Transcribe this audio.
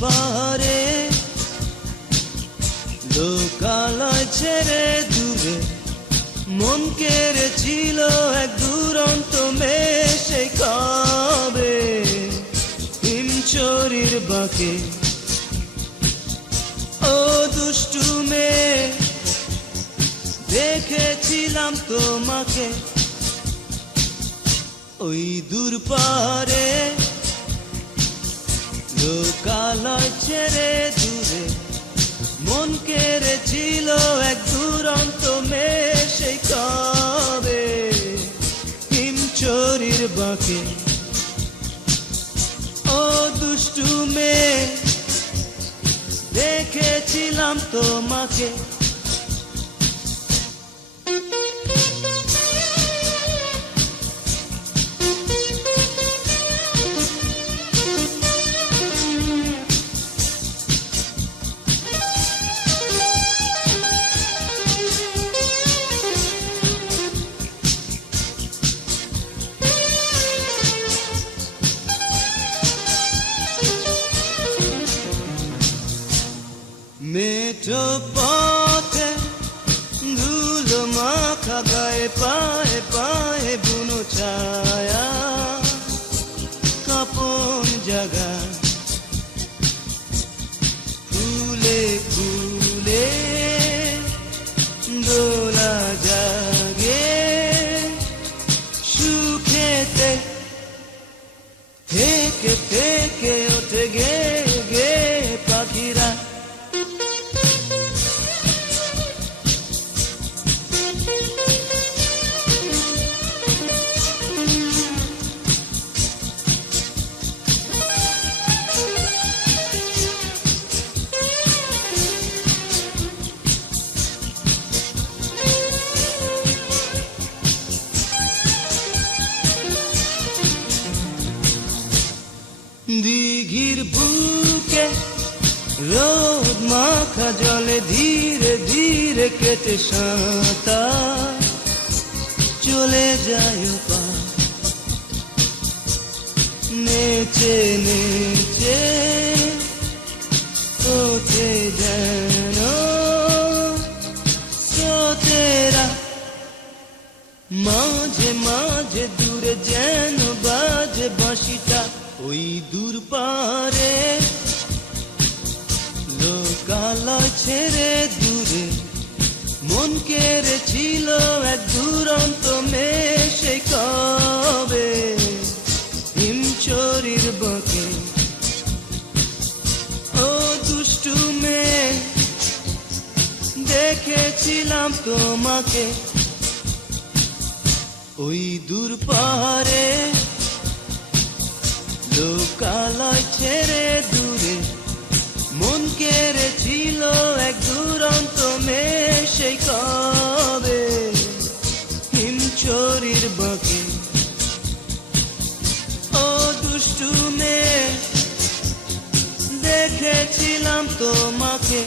পাহাড়ে লোকালয় ছেড়ে দূরে মন কেড়েছিল এক দুরন্ত মেয়ে সেই কবে হিমচরির বাঁকে। ও দুষ্টু মেয়ে দেখেছিলাম তোমাকে ওই দূর পাহাড়ে লোকালয় ছেড়ে দূরে মন কেড়েছিল এক দুরন্ত মেয়ে সেই কবে হিমচরির বাঁকে। ও দুষ্টু মেয়ে দেখেছিলাম তোমাকে। মেঠো পথে ধুলো মাখা গায়ে পায়ে পায়ে বুনো ছায়া কাপন জাগা ফুলে ফুলে দোলা জাগে সুখেতে থেকে থেকে ওঠে গে গে পাখিরা। দিঘির বুকে রোদ মাখা জলে ধীরে ধীরে কেটে সাঁতার চলে যায় পা নেচে নেচে ওঠে যেন স্রোতেরা মাঝে মাঝে দূরে যেন বাজে বাঁশিটা ওই দূর পারে লোকালয় ছেড়ে দূরে মন কেড়েছিল এক দুরন্ত মেয়ে সেই কবে হিমচরির বাঁকে। ও দুষ্টু মেয়ে দেখেছিলাম তোমাকে ওই দূর পাহাড়ে লোকালয় ছেড়ে দূরে মন কেড়েছিল এক দুরন্ত মেয়ে সেই কবে হিমচরির বাঁকে। ও দুষ্টু মেয়ে দেখেছিলাম তোমাকে।